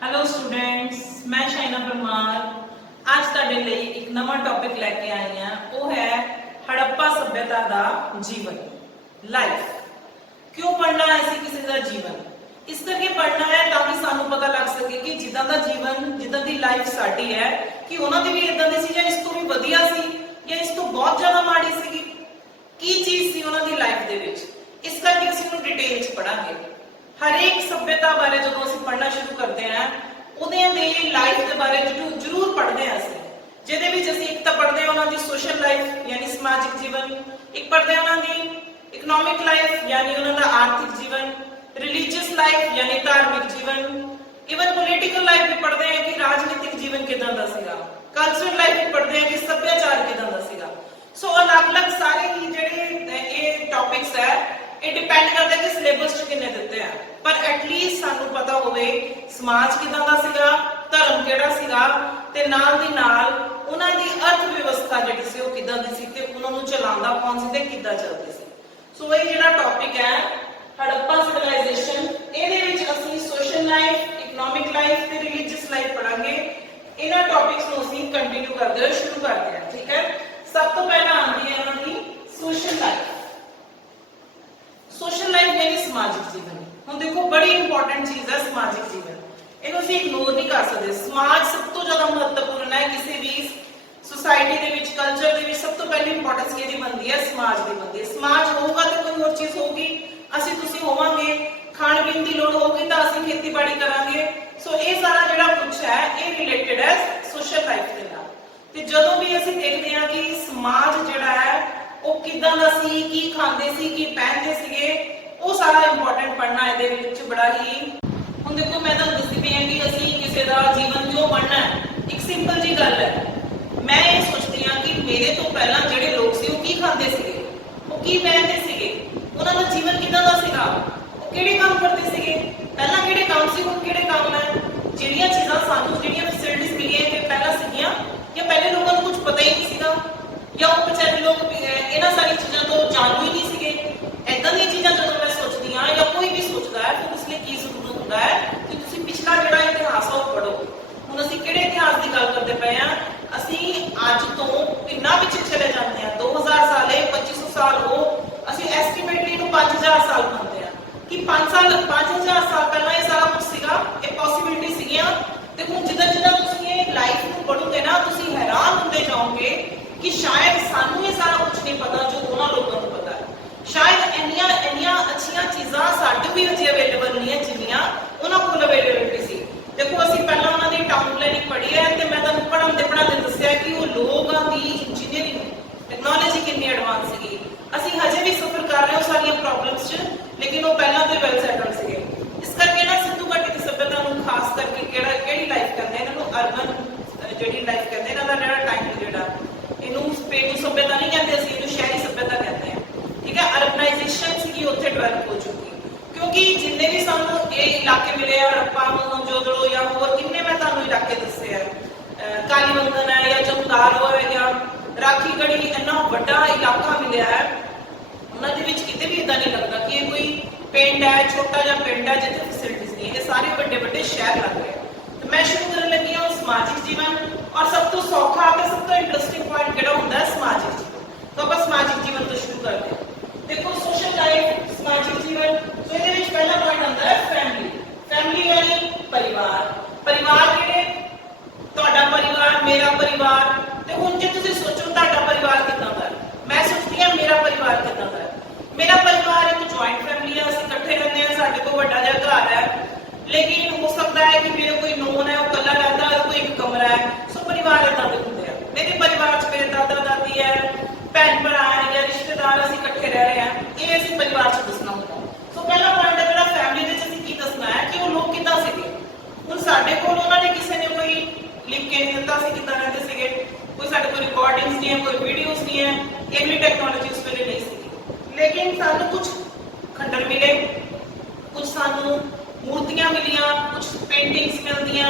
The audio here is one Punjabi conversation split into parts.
हेलो स्टूडेंट्स, मैं शाइना परमार आज ਤੁਹਾਡੇ ਲਈ ਇੱਕ ਨਵਾਂ ਟੌਪਿਕ ਲੈ ਕੇ ਆਈ ਹਾਂ। ਉਹ ਹੈ ਹੜੱਪਾ ਸਭਿਅਤਾ ਦਾ ਜੀਵਨ ਲਾਈਫ। ਕਿਉਂ ਪੜਨਾ ਹੈ ਅਸੀਂ ਕਿਸੇ ਦਾ ਜੀਵਨ? ਇਸ ਕਰਕੇ ਪੜਨਾ ਹੈ ਤਾਂ ਕਿ ਸਾਨੂੰ ਪਤਾ ਲੱਗ ਸਕੇ ਕਿ ਜਿੱਦਾਂ ਦਾ ਜੀਵਨ ਜਿੱਦਾਂ ਦੀ ਲਾਈਫ ਸਾਡੀ ਹੈ ਕਿ ਉਹਨਾਂ ਦੀ ਵੀ ਇਦਾਂ ਦੀ ਸੀ ਜਾਂ ਇਸ ਤੋਂ ਵੀ ਵਧੀਆ ਸੀ ਜਾਂ ਇਸ ਤੋਂ ਬਹੁਤ ਜ਼ਿਆਦਾ ਮਾੜੀ ਸੀਗੀ। ਕੀ ਚੀਜ਼ ਸੀ ਉਹਨਾਂ ਦੀ ਲਾਈਫ ਦੇ ਵਿੱਚ, ਇਸ ਕਰਕੇ ਅਸੀਂ ਉਹਨੂੰ ਡਿਟੇਲ 'ਚ ਪੜਾਂਗੇ। ਹਰੇਕ ਸਭਿਅਤਾ ਬਾਰੇ ਜਦੋਂ ਅਸੀਂ ਪੜਨਾ ਸ਼ੁਰੂ ਕਰਦੇ ਹਾਂ ਉਹਦੇ ਦੇ ਲਾਈਫ ਦੇ ਬਾਰੇ ਜ਼ਰੂਰ ਪੜ੍ਹਦੇ ਹਾਂ ਅਸੀਂ, ਜਿਹਦੇ ਵਿੱਚ ਅਸੀਂ ਇੱਕ ਤਾਂ ਪੜ੍ਹਦੇ ਹਾਂ ਉਹਨਾਂ ਦੀ ਸੋਸ਼ਲ ਲਾਈਫ ਯਾਨੀ ਸਮਾਜਿਕ ਜੀਵਨ, ਇੱਕ ਪੜ੍ਹਦੇ ਹਾਂ ਉਹਨਾਂ ਦੀ ਇਕਨੋਮਿਕ ਲਾਈਫ ਯਾਨੀ ਉਹਨਾਂ ਦਾ ਆਰਥਿਕ ਜੀਵਨ, ਰਿਲੀਜੀਅਸ ਲਾਈਫ ਯਾਨੀ ਧਾਰਮਿਕ ਜੀਵਨ, ਇਵਨ ਪੋਲੀਟੀਕਲ ਲਾਈਫ ਵੀ ਪੜ੍ਹਦੇ ਹਾਂ ਕਿ ਰਾਜਨੀਤਿਕ ਜੀਵਨ ਕਿਦਾਂ ਦਾ ਸੀਗਾ, ਕਲਚਰਲ ਲਾਈਫ ਵੀ ਪੜ੍ਹਦੇ ਹਾਂ ਕਿ ਸੱਭਿਆਚਾਰ ਕਿਦਾਂ ਦਾ ਸੀਗਾ। ਸੋ ਅਲੱਗ-ਅਲੱਗ ਸਾਰੇ ਹੀ ਜਿਹੜੇ ਇਹ ਟੌਪਿਕਸ ਹੈ ਇਹ ਡਿਪੈਂਡ ਕਰਦਾ ਕਿ ਸਿਲੇਬਸ 'ਚ ਕਿੰਨੇ ਦਿੱਤੇ ਆ, ਪਰ ਐਟਲੀਸਟ ਸਾਨੂੰ ਪਤਾ ਹੋਵੇ ਸਮਾਜ ਕਿਦਾਂ ਦਾ ਸੀਗਾ, ਧਰਮ ਕਿਹੜਾ ਸੀਗਾ ਤੇ ਨਾਲ ਦੀ ਨਾਲ ਉਹਨਾਂ ਦੀ ਅਰਥ ਵਿਵਸਥਾ ਜਿਹੜੀ ਸੀ ਉਹ ਕਿਦਾਂ ਦੀ ਸੀ ਤੇ ਉਹਨਾਂ ਨੂੰ ਚਲਾਉਂਦਾ ਕੌਣ ਸੀ ਤੇ ਕਿਦਾਂ ਚੱਲਦੀ ਸੀ। ਸੋ ਇਹ ਜਿਹੜਾ ਟੌਪਿਕ ਹੈ ਹੜੱਪਾ ਸਿਵਲਾਈਜੇਸ਼ਨ, ਇਹਦੇ ਵਿੱਚ ਅਸੀਂ ਸੋਸ਼ਲ ਲਾਈਫ, ਇਕਨੋਮਿਕ ਲਾਈਫ ਤੇ ਰਿਲੀਜੀਅਸ ਲਾਈਫ ਪੜਾਂਗੇ। ਇਹਨਾਂ ਟੌਪਿਕਸ ਨੂੰ ਅਸੀਂ ਕੰਟੀਨਿਊ ਕਰਦੇ ਹੋਏ ਸ਼ੁਰੂ ਕਰਦੇ ਹਾਂ, ਠੀਕ ਹੈ। ਸਭ ਤੋਂ ਪਹਿਲਾਂ ਆਉਂਦੀ ਹੈ ਉਹਨਾਂ ਦੀ ਸੋਸ਼ਲ ਲਾਈਫ। ਸੋਸ਼ਲ ਲਾਈਫ ਯਾਨੀ ਸਮਾਜਿਕ ਜੀਵਨ। ਹੁਣ ਦੇਖੋ ਬੜੀ ਇੰਪੋਰਟੈਂਟ ਚੀਜ਼ ਹੈ ਸਮਾਜਿਕ ਜੀਵਨ, ਇਹਨੂੰ ਅਸੀਂ ਇਗਨੋਰ ਨਹੀਂ ਕਰ ਸਕਦੇ। ਸਮਾਜ ਸਭ ਤੋਂ ਜ਼ਿਆਦਾ ਮਹੱਤਵਪੂਰਨ ਹੈ ਕਿਸੇ ਵੀ ਸੋਸਾਇਟੀ ਦੇ ਵਿੱਚ, ਕਲਚਰ ਦੇ ਵਿੱਚ। ਸਭ ਤੋਂ ਪਹਿਲੀ ਇੰਪੋਰਟੈਂਸ ਕਿਹਦੀ ਬਣਦੀ ਹੈ? ਸਮਾਜ ਦੀ ਬਣਦੀ ਹੈ। ਸਮਾਜ ਹੋਊਗਾ ਤਾਂ ਕੋਈ ਹੋਰ ਚੀਜ਼ ਹੋਊਗੀ, ਅਸੀਂ ਤੁਸੀਂ ਹੋਵਾਂਗੇ, ਖਾਣ ਪੀਣ ਦੀ ਲੋੜ ਹੋਊਗੀ ਤਾਂ ਅਸੀਂ ਖੇਤੀਬਾੜੀ ਕਰਾਂਗੇ। ਸੋ ਇਹ ਸਾਰਾ ਜਿਹੜਾ ਕੁਝ ਹੈ ਇਹ ਰਿਲੇਟਡ ਹੈ ਸੋਸ਼ਲ ਲਾਈਫ ਦੇ ਨਾਲ। ਤੇ ਜਦੋਂ ਵੀ ਅਸੀਂ ਦੇਖਦੇ ਹਾਂ ਕਿ ਸਮਾਜ ਜਿਹੜਾ ਹੈ ਉਹ ਕਿਦਾਂ ਦਾ ਸੀ, ਕੀ ਖਾਂਦੇ ਸੀ, ਕੀ ਪਹਿਨਦੇ ਸੀਗੇ, ਉਹ ਸਾਰਾ ਇੰਪੋਰਟੈਂਟ ਪੜਨਾ ਇਹਦੇ ਵਿੱਚ ਬੜਾ ਹੀ। ਹੁਣ ਦੇਖੋ ਮੈਂ ਤੁਹਾਨੂੰ ਦੱਸਦੀ ਪਈ ਹਾਂ ਕਿ ਅਸੀਂ ਕਿਸੇ ਦਾ ਜੀਵਨ ਕਿਉਂ ਪੜਨਾ ਹੈ। ਇੱਕ ਸਿੰਪਲ ਜੀ ਗੱਲ ਹੈ, ਮੈਂ ਇਹ ਸੋਚਦੀ ਹਾਂ ਕਿ ਮੇਰੇ ਤੋਂ ਪਹਿਲਾਂ ਜਿਹੜੇ ਲੋਕ ਸੀ ਉਹ ਕੀ ਖਾਂਦੇ ਸੀਗੇ, ਉਹ ਕੀ ਪਹਿਨਦੇ ਸੀਗੇ, ਉਹਨਾਂ ਦਾ ਜੀਵਨ ਕਿਦਾਂ ਦਾ ਸੀਗਾ, ਉਹ ਕਿਹੜੇ ਕੰਮ ਕਰਦੇ ਸੀਗੇ, ਪਹਿਲਾਂ ਕਿਹੜੇ ਕੰਮ ਸੀ, ਹੁਣ ਕਿਹੜੇ ਕੰਮ ਹੈ। ਜਿਹੜੀਆਂ ਚੀਜ਼ਾਂ ਸਾਨੂੰ ਜਿਹੜੀਆਂ ਫੈਸਿਲਿਟੀਆਂ ਮਿਲੀਆਂ ਕਿ ਪਹਿਲਾਂ ਸੀਗੀਆਂ ਜਾਂ ਪਹਿਲੇ ਲੋਕਾਂ ਨੂੰ ਕੁਝ ਪਤਾ ਹੀ ਨਹੀਂ ਸੀਗਾ ਜਾਂ ਉਹ ਵਿਚਾਰੇ ਲੋਕ ਇਹਨਾਂ ਸਾਰੀ ਚੀਜ਼ਾਂ ਤੋਂ ਜਾਣੂ ਹੀ ਨਹੀਂ ਸੀਗੇ। ਇਦਾਂ ਦੀਆਂ ਚੀਜ਼ਾਂ ਜਦੋਂ ਮੈਂ ਸੋਚਦੀ ਹਾਂ ਜਾਂ ਕੋਈ ਵੀ ਸੋਚਦਾ ਹੈ ਤਾਂ ਉਸ ਲਈ ਕੀ ਜ਼ਰੂਰਤ ਹੁੰਦਾ ਹੈ ਕਿ ਤੁਸੀਂ ਪਿਛਲਾ ਜਿਹੜਾ ਇਤਿਹਾਸ ਆ ਉਹ ਪੜ੍ਹੋ। ਹੁਣ ਅਸੀਂ ਕਿਹੜੇ ਇਤਿਹਾਸ ਦੀ ਗੱਲ ਕਰਦੇ ਪਏ ਹਾਂ? ਅਸੀਂ ਅੱਜ ਤੋਂ ਕਿੰਨਾ ਪਿੱਛੇ ਚਲੇ ਜਾਂਦੇ ਹਾਂ, 2000 ਸਾਲ 2500 ਸਾਲ ਹੋ, ਅਸੀਂ ਐਸਟੀਮੇਟਲੀ ਨੂੰ 5000 ਸਾਲ ਮੰਨਦੇ ਹਾਂ ਕਿ 5000 ਸਾਲ ਪਹਿਲਾਂ ਇਹ ਸਾਰਾ ਕੁਝ ਸੀਗਾ, ਇਹ ਪੋਸੀਬਿਲਿਟੀ ਸੀਗੀਆਂ। ਤੇ ਹੁਣ ਜਿੱਦਾਂ ਜਿੱਦਾਂ ਤੁਸੀਂ ਇਹ ਲਾਈਫ ਨੂੰ ਪੜ੍ਹੋਗੇ ਨਾ ਤੁਸੀਂ ਹੈਰਾਨ ਹੁੰਦੇ ਜਾਓਗੇ ਕਿ ਸ਼ਾਇਦ ਸਾਨੂੰ ਇਹ ਸਾਰਾ ਕੁਝ ਨਹੀਂ ਪਤਾ ਜੋ ਉਹਨਾਂ ਲੋਕਾਂ ਨੂੰ ਪਤਾ ਹੈ। ਸ਼ਾਇਦ ਇੰਨੀਆਂ ਅੱਛੀਆਂ ਚੀਜ਼ਾਂ ਸਾਡੇ ਵੀ ਅਜੇ ਅਵੇਲੇਬਲ ਨਹੀਂ ਹੈ ਜਿੰਨੀਆਂ ਉਹਨਾਂ ਕੋਲ ਅਵੇਲੇਬਿਲਿਟੀ ਸੀ। ਦੇਖੋ ਅਸੀਂ ਪਹਿਲਾਂ ਉਹਨਾਂ ਦੀ ਟਾਊਨ ਪਲੈਨਿੰਗ ਪੜ੍ਹੀ ਹੈ ਤੇ ਮੈਂ ਤੁਹਾਨੂੰ ਪੜ੍ਹਾਉਂਦੇ ਦੱਸਿਆ ਕਿ ਉਹ ਲੋਕਾਂ ਦੀ ਇੰਜੀਨੀਅਰਿੰਗ ਟੈਕਨੋਲੋਜੀ ਕਿੰਨੀ ਐਡਵਾਂਸ ਸੀਗੀ। ਅਸੀਂ ਹਜੇ ਵੀ ਸਫਰ ਕਰ ਰਹੇ ਹਾਂ ਸਾਰੀਆਂ ਪ੍ਰੋਬਲਮਸ 'ਚ, ਲੇਕਿਨ ਉਹ ਪਹਿਲਾਂ ਤੋਂ ਵੈਲ ਸੈਟਲਡ ਸੀਗੇ। ਇਸ ਕਰਕੇ ਨਾ ਸਿੰਧੂ ਘਾਟੀ ਦੀ ਸਭਿਅਤਾ ਨੂੰ ਖਾਸ ਕਰਕੇ ਕਿਹੜੀ ਲਾਈਫ ਕਹਿੰਦੇ, ਇਹਨਾਂ ਨੂੰ ਅਰਬਨ ਜਿਹੜੀ ਲਾਈਫ ਕਹਿੰਦੇ, ਇਹਨਾਂ ਦਾ ਜਿਹੜਾ ਟਾਈਮ ਪੀਰੀਅਡ ਆ ਇਹਨੂੰ ਪੇਂਡੂ ਸਭਿਅਤਾ ਨਹੀਂ ਕਹਿੰਦੇ, ਅਸੀਂ ਇਹਨੂੰ ਸ਼ਹਿਰੀ ਸਭਿਅਤਾ ਕਹਿੰਦੇ ਹਾਂ, ਠੀਕ ਹੈ। ਅਰਬਨਾਈਜੇਸ਼ਨ ਸੀਗੀ ਉੱਥੇ ਡਿਵੈਲਪ ਹੋ ਚੁੱਕੀ, ਕਿਉਂਕਿ ਜਿੰਨੇ ਵੀ ਸਾਨੂੰ ਇਹ ਇਲਾਕੇ ਮਿਲੇ ਆ, ਹੜੱਪਾ, ਮੋਹਨਜੋਦੜੋ ਜਾਂ ਹੋਰ ਕਿੰਨੇ ਮੈਂ ਤੁਹਾਨੂੰ ਇਲਾਕੇ ਦੱਸੇ ਆ, ਕਾਲੀਬੰਗਨ ਹੈ ਜਾਂ ਜਮਦਾਰੋ ਹੈ ਜਾਂ ਰਾਖੀਗੜ੍ਹੀ, ਇੰਨਾ ਵੱਡਾ ਇਲਾਕਾ ਮਿਲਿਆ ਹੈ। ਉਹਨਾਂ ਦੇ ਵਿੱਚ ਕਿਤੇ ਵੀ ਇਦਾਂ ਨਹੀਂ ਲੱਗਦਾ ਕਿ ਇਹ ਕੋਈ ਪਿੰਡ ਹੈ, ਛੋਟਾ ਜਿਹਾ ਪਿੰਡ ਹੈ ਜਿੱਥੇ ਫੈਸਿਲਿਟੀਜ਼ ਨਹੀਂ, ਇਹ ਸਾਰੇ ਵੱਡੇ ਵੱਡੇ ਸ਼ਹਿਰ ਲੱਗ ਰਹੇ। ਤੇ ਮੈਂ ਸ਼ੁਰੂ ਕਰਨ ਲੱਗੀ ਹਾਂ ਸਮਾਜਿਕ ਜੀਵਨ, ਔਰ ਸਭ ਤੋਂ ਸੌਖਾ ਤੇ ਸਭ ਤੋਂ ਇੰਟਰਸਟਿੰਗ ਪੁਆਇੰਟ ਕਿਹੜਾ ਹੁੰਦਾ ਹੈ? ਸਮਾਜਿਕ ਜੀਵਨ। ਤਾਂ ਆਪਾਂ ਸਮਾਜਿਕ ਜੀਵਨ ਤੋਂ ਸ਼ੁਰੂ ਕਰਦੇ ਹਾਂ। ਦੇਖੋ ਸੋਸ਼ਲ ਲਾਈਫ, ਸਮਾਜਿਕ ਜੀਵਨ, ਸੋ ਇਹਦੇ ਵਿੱਚ ਪਹਿਲਾ ਪੁਆਇੰਟ ਆਉਂਦਾ ਹੈ ਫੈਮਿਲੀ। ਫੈਮਿਲੀ ਯਾਨੀ ਪਰਿਵਾਰ। ਪਰਿਵਾਰ ਕਿਹੜੇ? ਤੁਹਾਡਾ ਪਰਿਵਾਰ, ਮੇਰਾ ਪਰਿਵਾਰ। ਤੇ ਹੁਣ ਜੇ ਤੁਸੀਂ ਸੋਚੋ ਤੁਹਾਡਾ ਪਰਿਵਾਰ ਕਿੱਦਾਂ ਦਾ ਹੈ, ਮੈਂ ਸੋਚਦੀ ਹਾਂ ਮੇਰਾ ਪਰਿਵਾਰ ਕਿੱਦਾਂ ਦਾ ਹੈ। ਮੇਰਾ ਪਰਿਵਾਰ ਇੱਕ ਜੁਆਇੰਟ ਫੈਮਿਲੀ ਹੈ, ਅਸੀਂ ਇਕੱਠੇ ਰਹਿੰਦੇ ਹਾਂ, ਸਾਡੇ ਕੋਲ ਵੱਡਾ ਜਿਹਾ ਘਰ ਹੈ, ਲੇਕਿਨ ਹੋ ਸਕਦਾ ਹੈ ਕਿ ਮੇਰੇ ਕੋਈ ਨੋਨ ਹੈ ਉਹ ਇਕੱਲਾ ਰਹਿੰਦਾ ਹੈ, ਕੋਈ ਇੱਕ ਕਮਰਾ ਹੈ। ਸੋ ਪਰਿਵਾਰ ਏਦਾਂ ਦੇ ਹੁੰਦੇ ਆ। ਮੇਰੇ ਪਰਿਵਾਰ 'ਚ ਮੇਰੇ ਦਾਦਾ ਦਾਦੀ ਹੈ, ਭੈਣ ਭਰਾ ਹੈ ਜਾਂ ਰਿਸ਼ਤੇਦਾਰ, ਅਸੀਂ ਇਕੱਠੇ ਰਹਿ ਰਹੇ ਹਾਂ, ਇਹ ਅਸੀਂ ਪਰਿਵਾਰ 'ਚ ਦੱਸਣਾ ਹੁੰਦਾ। ਸੋ ਪਹਿਲਾ ਪੁਆਇੰਟ ਹੈ ਜਿਹੜਾ ਫੈਮਿਲੀ ਦੇ 'ਚ ਅਸੀਂ ਕੀ ਦੱਸਣਾ ਹੈ ਕਿ ਉਹ ਲੋਕ ਕਿੱਦਾਂ ਸੀਗੇ। ਹੁਣ ਸਾਡੇ ਕੋਲ ਉਹਨਾਂ ਨੇ ਕਿਸੇ ਨੇ ਕੋਈ ਲਿਖ ਕੇ ਨਹੀਂ ਦਿੱਤਾ ਸੀ ਕਿੱਦਾਂ ਰਹਿੰਦੇ ਸੀਗੇ, ਕੋਈ ਸਾਡੇ ਕੋਲ ਰਿਕਾਰਡਿੰਗਸ ਨਹੀਂ ਹੈ, ਕੋਈ ਵੀਡੀਓਜ਼ ਨਹੀਂ ਹੈ, ਇੰਨੀ ਟੈਕਨੋਲੋਜੀ ਉਸ ਵੇਲੇ ਨਹੀਂ ਸੀਗੀ। ਲੇਕਿਨ ਸਾਨੂੰ ਕੁਝ ਖੰਡਰ ਮਿਲੇ, ਕੁਝ ਸਾਨੂੰ ਮੂਰਤੀਆਂ ਮਿਲੀਆਂ, ਕੁਝ ਪੇਂਟਿੰਗਸ ਮਿਲਦੀਆਂ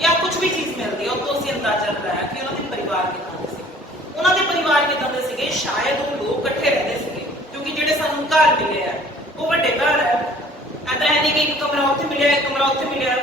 ਜਾਂ ਕੁਝ ਵੀ ਚੀਜ਼ ਮਿਲਦੀ ਹੈ, ਉਹ ਤੋਂ ਅਸੀਂ ਅੰਦਾਜ਼ਾ ਲਗਾਇਆ ਕਿ ਉਹਨਾਂ ਦੇ ਪਰਿਵਾਰ ਕਿੱਦਾਂ ਦੇ ਸੀ। ਉਹਨਾਂ ਦੇ ਪਰਿਵਾਰ ਕਿੱਦਾਂ ਦੇ ਸੀਗੇ? ਸ਼ਾਇਦ ਉਹ ਲੋਕ ਇਕੱਠੇ ਰਹਿੰਦੇ ਸੀਗੇ, ਕਿਉਂਕਿ ਜਿਹੜੇ ਸਾਨੂੰ ਘਰ ਮਿਲੇ ਆ ਉਹ ਵੱਡੇ ਘਰ ਹੈ। ਏਦਾਂ ਹੈ ਨਹੀਂ ਕਿ ਇੱਕ ਕਮਰਾ ਉੱਥੇ ਮਿਲਿਆ, ਇੱਕ ਕਮਰਾ ਉੱਥੇ ਮਿਲਿਆ,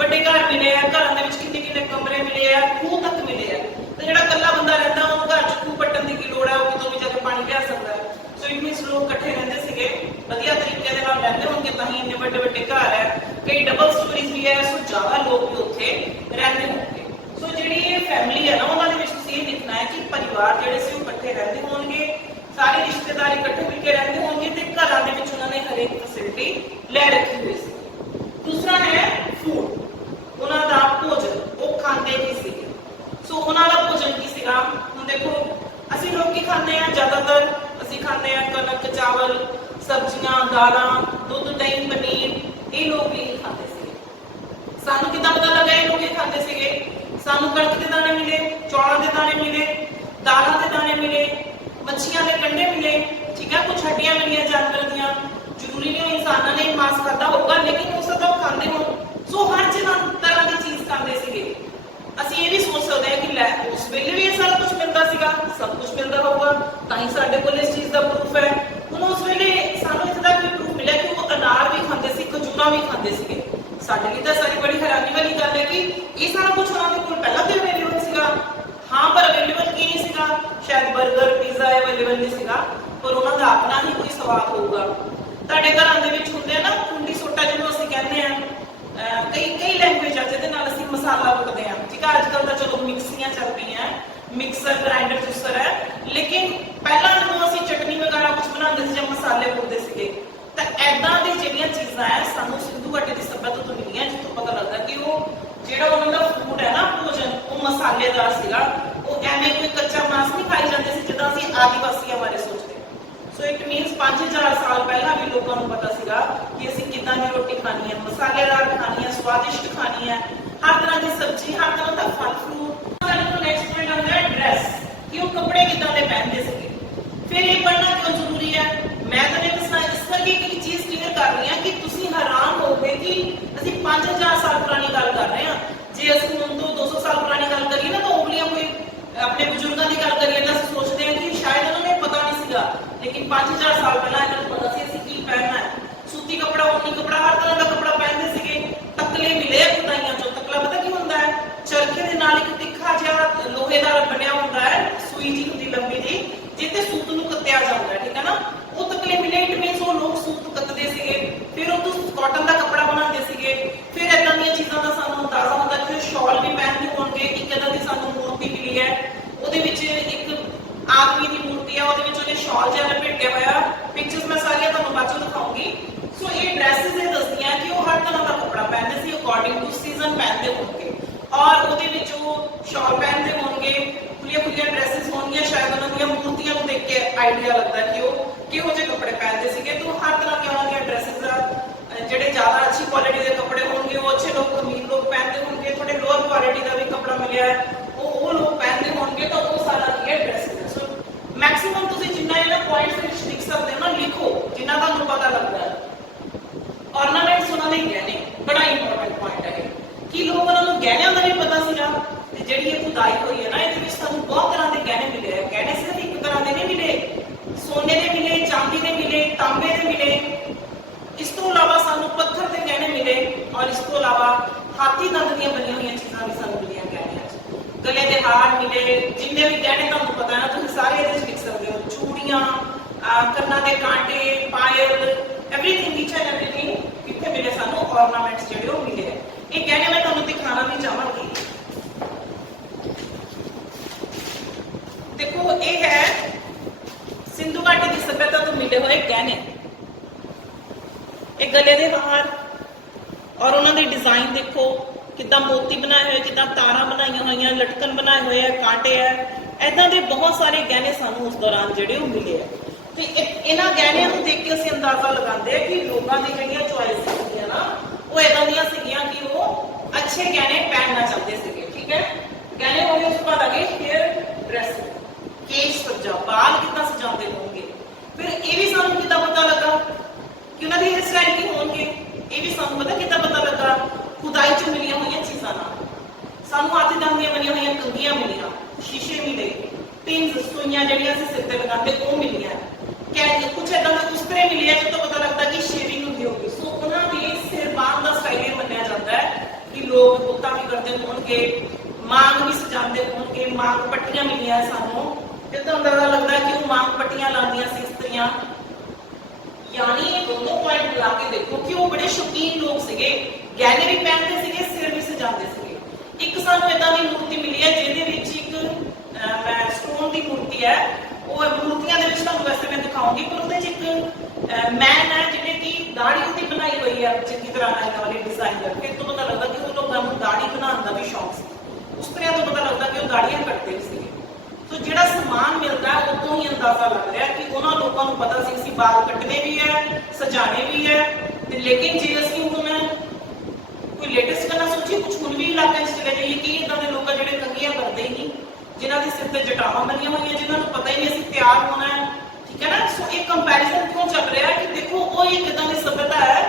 ਵੱਡੇ ਘਰ ਮਿਲੇ ਆ, ਘਰਾਂ ਦੇ ਵਿੱਚ ਕਿੰਨੇ ਕਿੰਨੇ ਕਮਰੇ ਮਿਲੇ ਆ, ਖੂਹ ਤੱਕ ਮਿਲੇ ਆ। ਤੇ ਜਿਹੜਾ ਇਕੱਲਾ ਬੰਦਾ ਰਹਿੰਦਾ ਉਹਨੂੰ ਘਰ 'ਚ ਖੂਹ ਪੱਟਣ ਦੀ ਕੀ ਲੋੜ ਹੈ, ਉਹ ਕਿਤੋਂ ਵੀ ਜਾ ਕੇ ਪਾਣੀ ਲਿਆ ਸਕਦਾ ਹੈ। ਸੋ ਇਟ ਮੀਨਸ ਲੋਕ ਇਕੱਠੇ ਰਹਿੰਦੇ ਸੀਗੇ, ਵਧੀਆ ਤਰੀਕੇ ਦੇ ਨਾਲ ਰਹਿੰਦੇ ਹੋਣਗੇ, ਤਾਂ ਹੀ ਇੰਨੇ ਵੱਡੇ ਵੱਡੇ ਘਰ ਹੈ। ਕਈ ਡਬਲ ਸਟੋਰੀਜ਼ ਵੀ ਹੈ, ਸੋ ਜ਼ਿਆਦਾ ਲੋਕ ਵੀ ਉੱਥੇ ਰਹਿੰਦੇ ਹੋਣਗੇ। ਸੋ ਜਿਹੜੀ ਇਹ ਫੈਮਿਲੀ ਹੈ ਨਾ, ਉਹਨਾਂ ਦੇ ਵਿੱਚ ਤੁਸੀਂ ਇਹ ਲਿਖਣਾ ਹੈ ਕਿ ਪਰਿਵਾਰ ਜਿਹੜੇ ਸੀ ਉਹ ਇਕੱਠੇ ਰਹਿੰਦੇ ਹੋਣਗੇ, ਸਾਰੇ ਰਿਸ਼ਤੇਦਾਰ ਇਕੱਠੇ ਮਿਲ ਕੇ ਰਹਿੰਦੇ ਹੋਣਗੇ ਤੇ ਘਰਾਂ ਦੇ ਵਿੱਚ ਉਹਨਾਂ ਨੇ ਹਰੇਕ ਫੈਸਿਲਿਟੀ ਲੈ ਰੱਖੀ ਹੋਈ ਸੀ। ਦੂਸਰਾ ਹੈ ਫੂਡ, ਉਹਨਾਂ ਦਾ ਭੋਜਨ, ਉਹ ਖਾਂਦੇ ਕੀ ਸੀਗੇ। ਸੋ ਉਹਨਾਂ ਦਾ ਭੋਜਨ ਕੀ ਸੀਗਾ, ਹੁਣ ਦੇਖੋ ਅਸੀਂ ਲੋਕ ਕੀ ਖਾਂਦੇ ਆ, ਜ਼ਿਆਦਾਤਰ ਅਸੀਂ ਖਾਂਦੇ ਆ ਕਣਕ, ਚਾਵਲ, ਸਬਜ਼ੀਆਂ, ਦਾਲਾਂ, ਦੁੱਧ, ਦਹੀਂ, ਪਨੀਰ, ਇਹ ਲੋਕ ਵੀ ਖਾਂਦੇ ਸੀਗੇ। ਸਾਨੂੰ ਕਿੱਦਾਂ ਪਤਾ ਲੱਗਾ ਇਹ ਲੋਕ ਇਹ ਖਾਂਦੇ ਸੀਗੇ? ਸਾਨੂੰ ਕਣਕ ਦੇ ਦਾਣੇ ਮਿਲੇ, ਚੌਲਾਂ ਦੇ ਦਾਣੇ ਮਿਲੇ, ਦਾਲਾਂ ਦੇ ਦਾਣੇ ਮਿਲੇ, ਮੱਛੀਆਂ ਦੇ ਕੰਡੇ ਮਿਲੇ, ਠੀਕ ਹੈ, ਕੁਝ ਹੱਡੀਆਂ ਮਿਲੀਆਂ ਜਾਨਵਰ ਦੀਆਂ। ਜ਼ਰੂਰੀ ਨਹੀਂ ਇਨਸਾਨਾਂ ਨੇ ਮਾਸ ਖਾਧਾ ਹੋਊਗਾ, ਲੇਕਿਨ ਉਸ ਦਾ ਉਹ ਖਾਂਦੇ ਹੋਣ। ਸੋ ਹਰ ਤਰ੍ਹਾਂ ਦੀ ਚੀਜ਼ ਖਾਂਦੇ ਸੀਗੇ। ਅਸੀਂ ਇਹ ਵੀ ਸੋਚ ਸਕਦੇ ਹਾਂ ਕਿ ਲੈ ਉਸ ਵੇਲੇ ਵੀ ਇਹ ਸਾਰਾ ਕੁਝ ਮਿਲਦਾ ਸੀਗਾ, ਸਭ ਕੁਝ ਮਿਲਦਾ ਹੋਊਗਾ, ਤਾਂ ਹੀ ਸਾਡੇ ਕੋਲ ਇਸ ਚੀਜ਼ ਦਾ ਪ੍ਰੂਫ ਹੈ। ਹੁਣ ਉਸ ਵੇਲੇ ਸਾਨੂੰ ਇੱਥੇ ਤੱਕ ਵੀ ਪ੍ਰੂਫ ਮਿਲਿਆ ਕਿ ਉਹ ਅਨਾਰ ਵੀ ਖਾਂਦੇ ਸੀ, ਖਜੂਰਾਂ ਵੀ ਖਾਂਦੇ ਸੀਗੇ। ਸਾਡੇ ਲਈ ਤਾਂ ਸਾਰੀ ਬੜੀ ਹੈਰਾਨੀ ਵਾਲੀ ਗੱਲ ਹੈ ਕਿ ਇਹ ਸਾਰਾ ਕੁਝ ਉਹਨਾਂ ਦੇ ਕੋਲ ਪਹਿਲਾਂ ਵੀ ਅਵੇਲੇਬਲ ਸੀਗਾ। ਹਾਂ, ਪਰ ਅਵੇਲੇਬਲ ਕੀ ਨਹੀਂ ਸੀਗਾ? ਸ਼ਾਇਦ 버ਗਰ, ਪੀਜ਼ਾ ਅਵੇਲੇਬਲ ਨਹੀਂ ਸੀਗਾ, ਪਰ ਉਹਨਾਂ ਦਾ ਆਪਣਾ ਹੀ ਕੋਈ ਸਵਾਦ ਹੋਊਗਾ। ਤੁਹਾਡੇ ਘਰਾਂ ਦੇ ਵਿੱਚ ਹੁੰਦੇ ਆ ਨਾ ਕੁੰਡੀ ਸੋਟਾ, ਜਿਹਨੂੰ ਅਸੀਂ ਕਹਿੰਦੇ ਆ, ਕਈ ਲੈਂਗੁਏਜ ਆ ਜਿਹਦੇ ਨਾਲ ਅਸੀਂ ਮਸਾਲਾ ਕੁੱਟਦੇ ਆ, ਠੀਕ ਆ। ਅੱਜ ਕੱਲ੍ਹ ਤਾਂ ਚਲੋ ਮਿਕਸੀਆਂ ਚੱਲ ਪਈਆਂ, ਮਿਕਸਰ, ਗ੍ਰਾਈਂਡਰ, ਜੂਸਰ ਹੈ, ਲੇਕਿਨ ਪਹਿਲਾਂ ਜਦੋਂ ਅਸੀਂ ਚਟਨੀ ਵਗੈਰਾ ਕੁਝ ਬਣਾਉਂਦੇ ਸੀ ਜਾਂ ਮਸਾਲੇ ਕੁੱਟਦੇ ਸੀਗੇ, ਤਾਂ ਐਦਾਂ ਦੀ ਜਿਹੜੀਆਂ ਚੀਜ਼ਾਂ ਹੈ ਸਾਨੂੰ ਸਿੰਧੂ ਘਾਟੀ ਦੀ ਸੱਭਿਅਤਾ ਤੋਂ ਮਿਲੀਆਂ, ਜਿੱਥੋਂ ਪਤਾ ਲੱਗਦਾ ਕਿ ਉਹ ਜਿਹੜਾ ਉਹਨਾਂ ਦਾ ਫੂਡ ਹੈ ਨਾ, ਭੋਜਨ, ਉਹ ਮਸਾਲੇਦਾਰ ਸੀਗਾ। ਉਹ ਐਵੇਂ ਕੋਈ ਕੱਚਾ ਮਾਸ ਨਹੀਂ ਖਾਈ ਜਾਂਦੇ ਸੀ ਜਿੱਦਾਂ ਅਸੀਂ ਆਦੀਵਾਸੀਆਂ ਬਾਰੇ ਸੋਚਦੇ। ਸੋ ਇਟ ਮੀਨਸ 5000 ਸਾਲ ਪਹਿਲਾਂ ਵੀ ਲੋਕਾਂ ਨੂੰ ਪਤਾ ਸੀਗਾ ਕਿ ਅਸੀਂ ਕਿੱਦਾਂ ਦੀ ਰੋਟੀ ਖਾਣੀ ਹੈ, ਮਸਾਲੇਦਾਰ ਖਾਣੀ ਹੈ, ਸਵਾਦਿਸ਼ਟ ਖਾਣੀ ਹੈ, ਹਰ ਤਰ੍ਹਾਂ ਦੀ ਸਬਜ਼ੀ, ਹਰ ਤਰ੍ਹਾਂ ਦਾ ਫਲ ਫਰੂਟ। ਸਾਡੇ ਕੋਲ ਨੈਕਸਟ ਪੁਆਇੰਟ ਆਉਂਦਾ ਹੈ ਡਰੈਸ, ਕਿ ਉਹ ਕੱਪੜੇ ਕਿੱਦਾਂ ਦੇ ਪਹਿਨਦੇ ਸੀਗੇ। ਫਿਰ ਇਹ ਪੜ੍ਹਨਾ ਕਿਉਂ ਜ਼ਰੂਰੀ ਹੈ? ਮੈਂ ਤੁਹਾਨੂੰ ਦੱਸਣਾ ਇਸ ਕਰਕੇ ਇੱਕ ਚੀਜ਼ ਕਲੀਅਰ ਕਰ ਰਹੀ ਹਾਂ ਕਿ ਤੁਸੀਂ ਹੈਰਾਨ ਹੋਵੋਗੇ ਕਿ ਅਸੀਂ 5000 ਸਾਲ ਪੁਰਾਣੀ ਗੱਲ ਕਰ ਰਹੇ ਹਾਂ। ਜੇ ਅਸੀਂ ਹੁਣ ਤੋਂ 200 ਸਾਲ ਪੁਰਾਣੀ ਗੱਲ ਕਰੀਏ ਨਾ, ਤਾਂ ਉਗਲੀਆਂ ਕੋਈ ਆਪਣੇ ਬਜ਼ੁਰਗਾਂ ਦੀ ਗੱਲ ਕਰੀਏ ਤਾਂ ਅਸੀਂ ਸੋਚਦੇ ਹਾਂ ਕਿ ਸ਼ਾਇਦ ਉਹਨਾਂ ਨੂੰ ਪਤਾ ਨਹੀਂ ਸੀਗਾ, ਲੇਕਿਨ 5000 ਸਾਲ ਪਹਿਲਾਂ ਇਹਨਾਂ ਨੂੰ ਪਤਾ ਸੀ ਅਸੀਂ ਕੀ ਪਹਿਨਣਾ ਹੈ। ਸੂਤੀ ਕੱਪੜਾ, ਊਨੀ ਕੱਪੜਾ, ਹਰ ਤਰ੍ਹਾਂ ਦਾ ਕੱਪੜਾ ਪਹਿਨਦੇ ਸੀਗੇ। ਤਕਲੇ ਮਿਲੇ ਖੁਦਾਈਆਂ ਚੋਂ। ਤਕਲਾ ਪਤਾ ਕੀ ਹੁੰਦਾ ਹੈ? ਚਰਖੇ ਦੇ ਨਾਲ ਇੱਕ ਤਿੱਖਾ ਜਿਹਾ ਲੋਹੇ ਦਾ ਬਣਿਆ ਹੁੰਦਾ ਹੈ, ਸੂਈ ਜੀ ਹੁੰਦੀ ਲੰਬੀ ਜੀ, ਜਿੱਤੇ ਸੂਤ ਨੂੰ ਕੱਤਿਆ ਜਾਂਦਾ ਹੈ, ਠੀਕ ਹੈ ਨਾ। ਉਹ ਤਕਲੇ ਮਿਲੇ, ਇਟ ਮੀਨਸ ਉਹ ਲੋਕ ਸੂਤ ਕੱਤਦੇ ਸੀਗੇ, ਫਿਰ ਉਹ ਤੋਂ ਕਾਟਨ ਦਾ ਕੱਪੜਾ ਬਣਾਉਂਦੇ ਸੀਗੇ। ਫਿਰ ਏਦਾਂ ਦੀਆਂ ਚੀਜ਼ਾਂ ਦਾ ਸਾਨੂੰ ਅੰਦਾਜ਼ਾ ਹੁੰਦਾ ਕਿ ਉਹ ਸ਼ਾਲ ਵੀ ਪਹਿਨਦੇ ਹੋਣਗੇ। ਇੱਕ ਏਦਾਂ ਦੀ ਸਾਨੂੰ ਮੂਰਤੀ ਮਿਲੀ ਹੈ, ਉਹਦੇ ਵਿੱਚ ਇੱਕ ਆਦਮੀ ਦੀ ਮੂਰਤੀ ਹੈ, ਉਹਦੇ ਵਿੱਚ ਉਹਨੇ ਸ਼ਾਲ ਜਿਹਾ ਲਪੇਟਿਆ ਹੋਇਆ। ਪਿਕਚਰਸ ਮੈਂ ਸਾਰੀਆਂ ਤੁਹਾਨੂੰ ਬਾਅਦ ਚੋਂ ਦਿਖਾਉਂਗੀ। ਸੋ ਇਹ ਡਰੈਸਿਸ ਇਹ ਦੱਸਦੀਆਂ ਕਿ ਉਹ ਹਰ ਤਰ੍ਹਾਂ ਦਾ ਕੱਪੜਾ ਪਹਿਨਦੇ ਸੀ, ਅਕੋਰਡਿੰਗ ਟੂ ਸੀਜ਼ਨ ਪਹਿਨਦੇ ਹੋਣਗੇ, ਔਰ ਉਹਦੇ ਵਿੱਚ ਉਹ ਸ਼ਾਲ ਪਹਿਨਦੇ ਹੋਣਗੇ, ਖੁੱਲੀਆਂ ਖੁੱਲੀਆਂ ਡਰੈਸਿਸ ਹੋਣਗੀਆਂ। ਸ਼ਾਇਦ ਉਹਨਾਂ ਦੀਆਂ ਮੂਰਤੀਆਂ ਨੂੰ ਦੇਖ ਕੇ ਆਈਡੀਆ ਲੱਗਦਾ ਕਿ ਉਹ ਕਿਹੋ ਜਿਹੇ ਕੱਪੜੇ ਪਹਿਨਦੇ ਸੀਗੇ। ਤਾਂ ਹਰ ਤਰ੍ਹਾਂ ਦੀਆਂ ਉਹਨਾਂ ਦੀਆਂ ਡਰੈਸਿਸ ਦਾ, ਜਿਹੜੇ ਜ਼ਿਆਦਾ ਅੱਛੀ ਕੁਆਲਿਟੀ ਦੇ ਕੱਪੜੇ ਹੋਣਗੇ ਉਹ ਅੱਛੇ ਲੋਕ, ਅਮੀਰ ਲੋਕ ਪਹਿਨਦੇ ਹੋਣਗੇ। ਥੋੜੇ ਲੋਅਰ ਕੁਆਲਿਟੀ ਦਾ ਵੀ ਕੱਪੜਾ ਮਿਲਿਆ ਹੈ, ਉਹ ਲੋਕ ਪਹਿਨਦੇ ਹੋਣਗੇ। ਤਾਂ ਉਹ ਸਾਰਾ ਕੀ ਹੈ? ਡਰੈਸਿਸ। ਸੋ ਮੈਕਸਿਮਮ ਤੁਸੀਂ ਜਿੰਨਾ ਇਹਨਾਂ ਪੁਆਇੰਟਸ ਵਿੱਚ ਲਿਖ ਸਕਦੇ ਹੋ ਨਾ, ਲਿਖੋ ਜਿੰਨਾ ਤੁਹਾਨੂੰ ਪਤਾ ਲੱਗਦਾ ਹੈ। ऑर्नामेंट्स ਉਹਨਾਂ ਦੇ ਗਹਿਣੇ, ਬੜਾ ਇੰਪੋਰਟੈਂਟ ਪੁਆਇੰਟ ਹੈ ਕਿ ਲੋਕ ਉਹਨਾਂ ਨੂੰ ਗਹਿਣਿਆਂ ਦਾ ਵੀ ਪਤਾ ਸੀਗਾ। ਤੇ ਜਿਹੜੀ ਇਹ ਖੁਦਾਈ ਹੋਈ ਹੈ ਨਾ, ਇਹਦੇ ਵਿੱਚ ਸਾਨੂੰ ਬਹੁਤ ਤਰ੍ਹਾਂ ਦੇ ਗਹਿਣੇ ਮਿਲੇ ਆ। ਗਹਿਣੇ ਸਿਰਫ ਇੱਕ ਤਰ੍ਹਾਂ ਦੇ ਨਹੀਂ ਮਿਲੇ, ਸੋਨੇ ਦੇ ਮਿਲੇ, ਚਾਂਦੀ ਦੇ ਮਿਲੇ, ਤਾਂਬੇ ਦੇ ਮਿਲੇ। ਇਸ ਤੋਂ ਇਲਾਵਾ ਸਾਨੂੰ ਪੱਥਰ ਦੇ ਗਹਿਣੇ ਮਿਲੇ, ਔਰ ਇਸ ਤੋਂ ਇਲਾਵਾ ਹਾਥੀ ਦੰਦ ਦੀਆਂ ਬਣੀਆਂ ਹੋਈਆਂ ਚੀਜ਼ਾਂ ਵੀ ਸਾਨੂੰ ਮਿਲੀਆਂ ਗਹਿਣਿਆਂ 'ਚ। ਗਲੇ ਦੇ ਹਾਰ ਮਿਲੇ, ਜਿੰਨੇ ਵੀ ਗਹਿਣੇ ਤੁਹਾਨੂੰ ਪਤਾ ਹੈ ਤੁਸੀਂ ਸਾਰੇ ਇਹਦੇ 'ਚ ਲਿਖ ਸਕਦੇ ਹੋ। ਚੂੜੀਆਂ, ਕੰਨਾਂ ਦੇ ਕਾਂਟੇ, ਪਾਇਲ, एवरीथिंग, ईच एंड एवरीथिंग कितने मिले सानू, ऑर्नामेंट्स ਜਿਹੜੇ ਉਹ ਮਿਲੇ ਹੈ। ਇਹ ਗਹਿਣੇ ਮੈਂ ਤੁਹਾਨੂੰ ਦਿਖਾਣਾ ਵੀ ਚਾਹਾਂਗੀ। ਦੇਖੋ ਇਹ ਹੈ ਸਿੰਧੂ ਘਾਟੀ ਦੀ ਸਭਿਅਤਾ ਤੋਂ ਮਿਲੇ ਹੋਏ ਗਹਿਣੇ। ਇਹ ਗਲੇ ਦੇ ਹਾਰ ਔਰ ਉਹਨਾਂ ਦੇ ਡਿਜ਼ਾਈਨ ਦੇਖੋ ਕਿੱਦਾਂ ਮੋਤੀ ਬਣਾਏ ਹੋਏ, ਕਿੱਦਾਂ ਤਾਰਾਂ ਬਣਾਈਆਂ ਹੋਈਆਂ, ਲਟਕਣ ਬਣਾਏ ਹੋਏ ਆ, ਕਾਂਟੇ ਆ, ਐਦਾਂ ਦੇ ਬਹੁਤ ਸਾਰੇ ਗਹਿਣੇ ਸਾਨੂੰ ਉਸ ਦੌਰਾਨ ਜਿਹੜੇ ਉਹ ਮਿਲੇ ਆ। ਤੇ ਇਹਨਾਂ ਗਹਿਣਿਆਂ ਨੂੰ ਦੇਖ ਕੇ ਅਸੀਂ ਅੰਦਾਜ਼ਾ ਲਗਾਉਂਦੇ ਆ ਕਿ ਲੋਕਾਂ ਦੀ ਜਿਹੜੀਆਂ ਚੁਆਇਸ ਸੀਗੀਆਂ ਨਾ, ਉਹ ਇਦਾਂ ਦੀਆਂ ਸੀਗੀਆਂ ਕਿ ਉਹ ਅੱਛੇ ਗਹਿਣੇ ਪਹਿਨਣਾ ਚਾਹੁੰਦੇ ਸੀਗੇ। ਠੀਕ ਹੈ, ਗਹਿਣੇ ਹੋ ਗਏ, ਉਸ ਤੋਂ ਬਾਅਦ ਆ ਗਏ ਹੇਅਰ ਡਰੈਸ, ਕੇਸ ਸੱਜਾ, ਬਾਲ ਕਿੱਦਾਂ ਸਜਾਉਂਦੇ ਹੋਣਗੇ। ਫਿਰ ਇਹ ਵੀ ਸਾਨੂੰ ਕਿੱਦਾਂ ਪਤਾ ਲੱਗਾ ਕਿ ਉਹਨਾਂ ਦੀ ਹੇਅਰ ਸਟਾਈਲ ਕੀ ਹੋਣਗੇ। ਇਹ ਵੀ ਸਾਨੂੰ ਪਤਾ ਕਿੱਦਾਂ ਪਤਾ ਲੱਗਾ, ਖੁਦਾਈ 'ਚ ਮਿਲੀਆਂ ਹੋਈਆਂ ਚੀਜ਼ਾਂ ਨਾਲ। ਸਾਨੂੰ ਹੱਥ ਦੰਦ ਦੀਆਂ ਬਣੀਆਂ ਹੋਈਆਂ ਕੰਘੀਆਂ ਮਿਲੀਆਂ, ਸ਼ੀਸ਼ੇ ਮਿਲੇ, ਪਿੰਸ, ਸੂਈਆਂ ਜਿਹੜੀਆਂ ਅਸੀਂ ਸਿਰ ਤੇ ਲਗਾਉਂਦੇ ਉਹ ਮਿਲੀਆਂ। ਕੁਛ ਏਦਾਂ ਦਾ ਉਸਤਰੇ ਮਿਲੇ ਜਿੱਥੋਂ ਪਤਾ ਲੱਗਦਾ ਕਿ ਸ਼ੇਵਿੰਗ ਹੁੰਦੀ ਹੋਊਗੀ। ਸੋ ਉਹਨਾਂ ਦੇ ਸਿਰ ਬਾਂਧ ਦਾ ਸਟਾਈਲ ਇਹ ਮੰਨਿਆ ਜਾਂਦਾ ਹੈ ਕਿ ਲੋਕ लोग गुत्ता भी करते होंगे, मांग भी सजाते होंगे, मांग पट्टियां मिलियां सानू ते तो अंदाजा लगता है कि वो मांग पट्टियां लांदियां सी स्त्रियां। यानी ये दोनों पॉइंट मिला के देखो कि वो बड़े शौकीन लोग सीगे, गहने भी पहनते सीगे, सिर भी सजाते सीगे। एक सानू इदां दी मूर्ति मिली है जिहदे विच एक स्टोन की मूर्ति है, वो मूर्तियां दे विच तुहानू वैसे मैं दिखाऊंगी, पर उहदे च एक मैन है जिहने की दाढ़ी उहदी बनाई हुई है चंगी तरह नाल वाले डिजाइनर। फिर तो पता लगता कि वो लोगों को दाढ़ी बनाने का भी शौक सी, उस तरह तो पता लगता कि वो दाढ़ियां कटते सी। तो जिहड़ा समान मिलता है उतों ही अंदाजा लग रहा है कि उन्होंने लोगों को पता सी कि बाल कटने भी है, सजाने भी है। लेकिन जे असीं हुण कोई लेटेस्ट गल्लां सोचिए, कुछ हुण भी इलाके चले जाइए कि इदां दे लोग जिहड़े कंघियां करदे ही नहीं, जिन्हां दे सिर ते जटावां बनियां होईयां, जिन्हां नूं पता ही नहीं असीं तैयार होना है, ठीक है ना। सो एक कंपैरिजन क्यों चल रहा है कि देखो वो एक इदां दी सभ्यता है,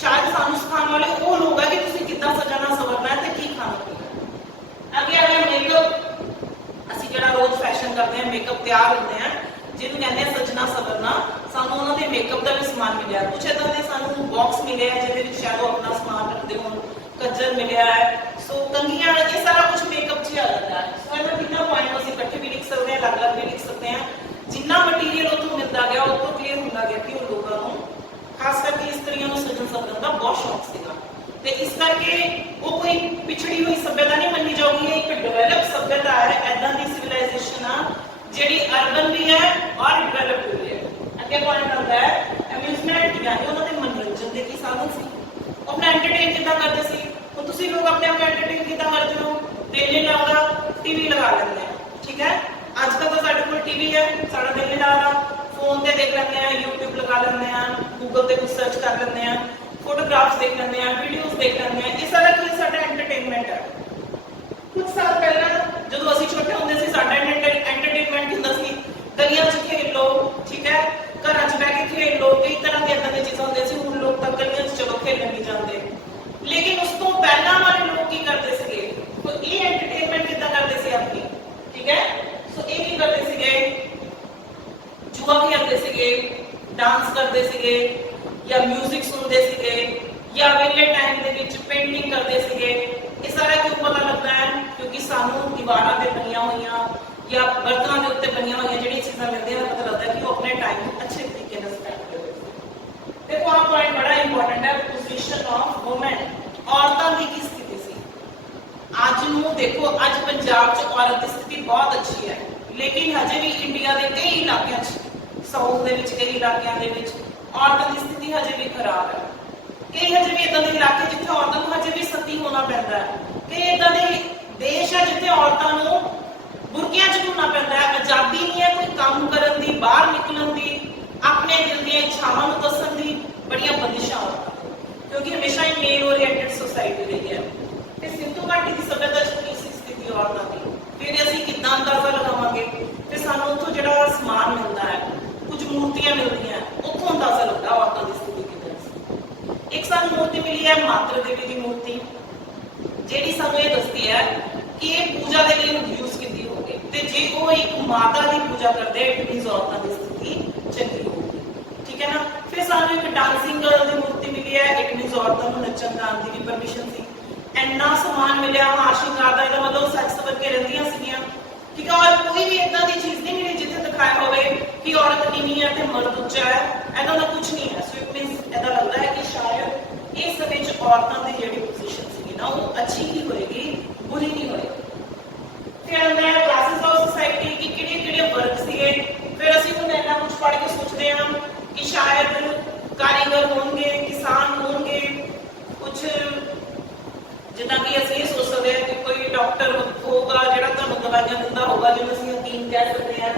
शायद सानूं सिखाउण वाले वो लोग है कि तुसीं किद्दां सजना सवरना है ते की खाना पीना। अगे आ गया मेकअप। ਅਸੀਂ ਜਿਹੜਾ ਰੋਜ਼ ਫੈਸ਼ਨ ਕਰਦੇ ਹਾਂ, ਮੇਕਅਪ ਤਿਆਰ ਹੁੰਦੇ ਆ, ਜਿਹਨੂੰ ਕਹਿੰਦੇ ਆ ਸਜਣਾ ਸਵਰਨਾ, ਸਾਨੂੰ ਉਹਨਾਂ ਦੇ ਮੇਕਅਪ ਦਾ ਵੀ ਸਮਾਨ ਮਿਲਿਆ। ਕੁਝ ਇਦਾਂ ਦੇ ਸਾਨੂੰ ਬਾਕਸ ਮਿਲੇ ਆ ਜਿਹਦੇ ਵਿੱਚ ਸ਼ਾਇਦ ਉਹ ਆਪਣਾ ਸਮਾਨ ਰੱਖਦੇ ਹੋਣ, ਕੱਜਲ ਮਿਲਿਆ ਹੈ, ਸੋ ਕੰਘੀਆਂ, ਇਹ ਸਾਰਾ ਕੁਝ ਮੇਕਅਪ 'ਚ ਹੀ ਆ ਜਾਂਦਾ ਹੈ। ਸੋ ਇਹਨਾਂ ਤਿੰਨਾਂ ਪੁਆਇੰਟ ਨੂੰ ਅਸੀਂ ਇਕੱਠੇ ਵੀ ਲਿਖ ਸਕਦੇ ਹਾਂ, ਅਲੱਗ-ਅਲੱਗ ਵੀ ਲਿਖ ਸਕਦੇ ਹਾਂ। ਜਿੰਨਾ ਮਟੀਰੀਅਲ ਉੱਥੋਂ ਮਿਲਦਾ ਗਿਆ ਉਹ ਤੋਂ ਕਲੀਅਰ ਹੁੰਦਾ ਗਿਆ ਕਿ ਉਹ ਲੋਕਾਂ ਨੂੰ, ਖਾਸ ਕਰਕੇ ਇਸਤਰੀਆਂ ਨੂੰ ਸਜਣ ਸਵਰਨ ਦਾ ਬਹੁਤ ਸ਼ੌਕ ਸੀਗਾ। ਤੇ ਇਸ ਕਰਕੇ ਉਹ ਕੋਈ ਪਿਛੜੀ ਹੋਈ ਸਭਿਅਤਾ ਨਹੀਂ ਮੰਨੀ ਜਾਊਗੀ, ਇਹ ਇੱਕ ਡਿਵੈਲਪ ਸਭਿਅਤਾ ਹੈ, ਐਦਾਂ ਦੀ ਸਿਵਲਾਈਜੇਸ਼ਨ ਆ ਜਿਹੜੀ ਅਰਬਨ ਵੀ ਹੈ ਔਰ ਡਿਵੈਲਪ ਵੀ ਹੈ। ਅੱਗੇ ਪੁਆਇੰਟ ਆਉਂਦਾ ਹੈ ਅਮਿਊਜ਼ਮੈਂਟ, ਯਾਨੀ ਉਹਨਾਂ ਦੇ ਮਨੋਰੰਜਨ ਦੇ ਕੀ ਸਾਧਨ ਸੀ, ਉਹ ਆਪਣਾ ਐਂਟਰਟੇਨ ਕਿੱਦਾਂ ਕਰਦੇ ਸੀ। ਹੁਣ ਤੁਸੀਂ ਲੋਕ ਆਪਣੇ ਆਪ ਐਂਟਰਟੇਨ ਕਿੱਦਾਂ ਕਰਦੇ ਹੋ, ਦਿਲ ਨਹੀਂ ਲੱਗਦਾ ਟੀਵੀ ਲਗਾ ਲੈਂਦੇ ਆ, ਠੀਕ ਹੈ। ਅੱਜ ਕੱਲ੍ਹ ਤਾਂ ਸਾਡੇ ਕੋਲ ਟੀਵੀ ਹੈ, ਸਾਡਾ ਦਿਲ ਨਹੀਂ ਲੱਗਦਾ, ਫੋਨ ਤੇ ਦੇਖ ਲੈਂਦੇ ਆ, YouTube ਲਗਾ ਲੈਂਦੇ ਆ, ਗੂਗਲ ਤੇ ਕੁਝ ਸਰਚ ਕਰ ਲੈਂਦੇ ਆ, फोटोग्राफ्स देख लेंगे, वीडियोस देख लेंगे, ये सारा की साडा एंटरटेनमेंट है। कुछ साल पहला जो असीं छोटे होंदे सी साडा एंटरटेनमेंट हुंदा सी गलियां च खेल लो, ठीक है, घरां च बैठ के खेल लो, कई तरह दी इदां दी चीज़ां हुंदियां सी। हुण लोग तां गलियां च चलो खेलण नहीं जांदे, लेकिन उस तो पहला वाले लोग की करदे सीगे, तो ये एंटरटेनमेंट किदां करदे सी अपनी, ठीक है। सो ये की करदे सीगे, जुआ खेलदे सीगे, डांस करदे सीगे, या म्यूजिक सुनते सीगे, या वेले टाइम दे विच पेंटिंग करते सीगे। ये सारा क्यों पता लगता है, क्योंकि सानू दीवारां ते बनियां होईयां या बर्तनां दे उत्ते बनियां होईयां जिहड़ियां चीज़ां मिलदियां, पता लगता है कि वो अपने टाइम को अच्छे तरीके नाल स्पेंड करदे। देखो आ पॉइंट बड़ा इंपॉर्टेंट है, पोजीशन ऑफ वुमेन, औरतां दी की स्थिति सी। अज नूं देखो, अज पंजाब च औरत दी स्थिति बहुत अच्छी है, लेकिन हजे भी इंडिया के कई इलाकों साउथ के कई इलाकों के औरतों की स्थिति हजे भी खराब है। कई हजे भी इदां दे इलाके जिथे औरतों को हजे भी सती होना पैंदा है, कई इदां दे देश है जिथे औरतों को बुरकियां च घूमना पैंदा है, आज़ादी नहीं है कोई काम करन दी, बाहर निकलन दी, अपने दिल दी इच्छावां नूं दस्सण दी बड़ियां बंदिशां औरतां, क्योंकि हमेशा ही मेल ओरिएंटेड सोसाइटी रही है। ते सिंधु घाटी की सभ्यता च की स्थिति औरतों की, फिर असीं किद्दां अंदाजा लगावांगे। ते सानूं उत्थों जिहड़ा समान मिलदा है, कुछ मूर्तियां मिलदियां, उत्थों अंदाजा लगदा औरतां दी स्थिति किदां सी। एक सानूं मूर्ति मिली है मातृ देवी की मूर्ति, जिहड़ी सानूं ये दसदी है कि ये पूजा के लिए यूज कीती होगी, ते जे वो एक माता की पूजा करदे इट मीनस औरतां दी स्थिति चंगी होगी, ठीक है ना। फिर सानूं एक डांसिंग गर्ल की मूर्ति मिली है, इट मीनस औरतां नूं नच्चण गाउण दी भी परमिशन सी। इन्ना समान मिलिया हार श्रृंगार दा, इहदा मतलब सच सवर के रहिंदियां सीगियां, ठीक है। और कोई भी इदां दी चीज़ नहीं मिली जिथे दिखाया होवे कि औरत नीवी है ते मर्द उच्चा है, ऐसा का कुछ नहीं है। सो इट मीनस ऐसा लगता है कि शायद इस समय औरतों की जी पोजीशन सी ना वो अच्छी ही होएगी, बुरी नहीं होएगी। फिर आंदा है क्लासेस ऑफ सोसाइटी की किहड़े-किहड़े वर्ग सीगे। फिर असीं हुण इन्ना कुछ पढ़ के सोचते हैं कि शायद कारीगर होंगे, किसान होंगे, कुछ जिदा कि असीं ये सोच सकते हैं कि कोई डॉक्टर होगा जिहड़ा तुहानूं दवाइयां दिंदा होगा, जिन्होंने असीं हकीम कह सकते हैं,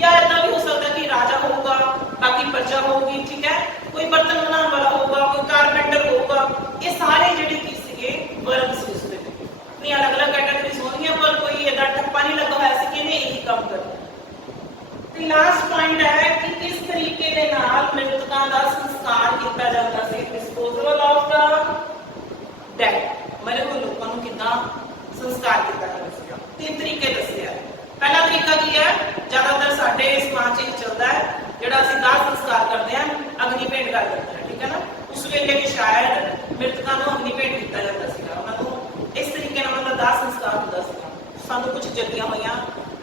या इतना भी हो सकता है कि राजा होगा, बाकी प्रजा होगी, ठीक है, कोई बर्तन बनाने वाला होगा, कोई कारपेंटर होगा। ये सारे जिहड़े की सीगे वर्ग सी उसदे विच, अपनी अलग-अलग कैटेगरीज होंदियां, पर कोई इहदा ठप्पा नहीं लगा होया सी कि इहने यही काम करना। ते लास्ट पॉइंट है कि किस तरीके दे नाल मृतकां दा संस्कार किया जाता सी, डिस्पोजल ऑफ द डेड, मरे हुए लोगों को कितना संस्कार किया जाता है। 3 तरीके दसे। पहला तरीका की है, ज्यादातर साडे समाज में चलता है, जिहड़ा असीं दाह संस्कार करते हैं, अग्नि भेंट कर देते हैं, ठीक है ना। उस वेले भी शायद मृतकों को अग्नि भेंट किया जाता है, उन्होंने ਦਾਹ ਸੰਸਕਾਰ ਹੁੰਦਾ ਸੀਗਾ। ਸਾਨੂੰ ਕੁਝ ਜੱਗੀਆਂ ਹੋਈਆਂ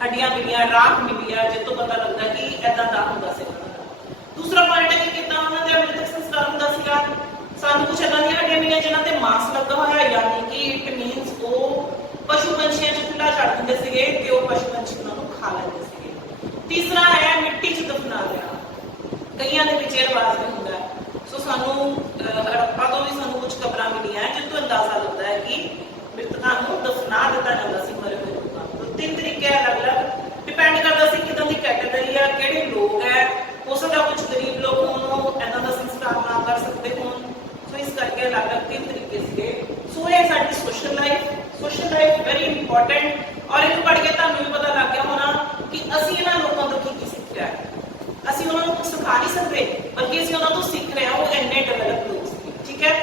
ਹੱਡੀਆਂ ਮਿਲੀਆਂ, ਰਾਖ ਮਿਲੀ ਆ, ਜਿਸ ਤੋਂ ਪਤਾ ਲੱਗਦਾ ਕਿ ਏਦਾਂ ਦਾ ਹੁੰਦਾ ਸੀ ਉਹਨਾਂ ਦਾ। ਦੂਸਰਾ ਪੁਆਇੰਟ ਹੈ ਕਿ ਕਿੱਦਾਂ ਉਹਨਾਂ ਦੇ ਅੰਮ੍ਰਿਤਕ ਸੰਸਕਾਰ ਹੁੰਦਾ ਸੀਗਾ। ਸਾਨੂੰ ਕੁਝ ਏਦਾਂ ਦੀਆਂ ਹੱਡੀਆਂ ਮਿਲੀਆਂ ਜਿਨ੍ਹਾਂ ਤੇ ਮਾਸ ਲੱਗਾ ਹੋਇਆ, ਯਾਨੀ ਕਿ ਇਟ ਮੀਨਸ ਉਹ ਪਸ਼ੂ ਪੰਛੀਆਂ 'ਚ ਖੁੱਲਾ ਛੱਡ ਦਿੰਦੇ ਸੀਗੇ ਤੇ ਉਹ ਪਸ਼ੂ ਪੰਛੀ ਉਹਨਾਂ ਨੂੰ ਖਾ ਲੈਂਦੇ ਸੀਗੇ। ਤੀਸਰਾ ਹੈ ਮਿੱਟੀ 'ਚ ਦਫਨਾ ਲਿਆ। ਕਈਆਂ ਦੇ ਵਿੱਚ ਇਹ ਰਿਵਾਜ ਵੀ ਹੁੰਦਾ ਹੈ। ਸੋ ਸਾਨੂੰ ਹੜੱਪਾ ਤੋਂ ਵੀ ਸਾਨੂੰ ਕੁਝ ਕਬਰਾਂ ਮਿਲੀਆਂ ਜਿਸ ਤੋਂ ਅੰਦਾਜ਼ਾ ਲੱਗਦਾ ਹੈ ਕਿ ਮ੍ਰਿਤਕਾਂ ਨੂੰ ਦਫਨਾ ਦਿੱਤਾ ਜਾਂਦਾ ਸੀ ਮਰੇ ਹੋਏ ਲੋਕਾਂ ਨੂੰ। ਤਿੰਨ ਤਰੀਕੇ ਅਲੱਗ-ਅਲੱਗ ਡਿਪੈਂਡ ਕਰਦਾ ਸੀ ਕਿਦਾਂ ਦੀ ਕੈਟੇਗਰੀ ਆ, ਕਿਹੜੇ ਲੋਕ ਹੈ। ਹੋ ਸਕਦਾ ਕੁਝ ਗਰੀਬ ਲੋਕ ਹੋਣ ਉਹ ਇਹਨਾਂ ਦਾ ਸੰਸਕਾਰ ਨਾ ਕਰ ਸਕਦੇ ਹੋਣ। ਸੋ ਇਸ ਕਰਕੇ ਅਲੱਗ-ਅਲੱਗ ਤਿੰਨ ਤਰੀਕੇ ਸੀਗੇ। ਸੋ ਇਹ ਸਾਡੀ ਸੋਸ਼ਲ ਲਾਈਫ ਵੈਰੀ ਇੰਪੋਰਟੈਂਟ। ਔਰ ਇਹਨੂੰ ਪੜ੍ਹ ਕੇ ਤੁਹਾਨੂੰ ਵੀ ਪਤਾ ਲੱਗ ਗਿਆ ਹੋਣਾ ਕਿ ਅਸੀਂ ਇਹਨਾਂ ਲੋਕਾਂ ਤੋਂ ਕੀ ਸਿੱਖਿਆ ਹੈ। ਅਸੀਂ ਉਹਨਾਂ ਨੂੰ ਕੁਝ ਸਿਖਾ ਨਹੀਂ ਸਕਦੇ, ਬਲਕਿ ਅਸੀਂ ਉਹਨਾਂ ਤੋਂ ਸਿੱਖ ਰਹੇ ਹਾਂ। ਉਹ ਇੰਨੇ ਡਿਵੈਲਪ ਲੋਕ ਸੀ, ਠੀਕ ਹੈ।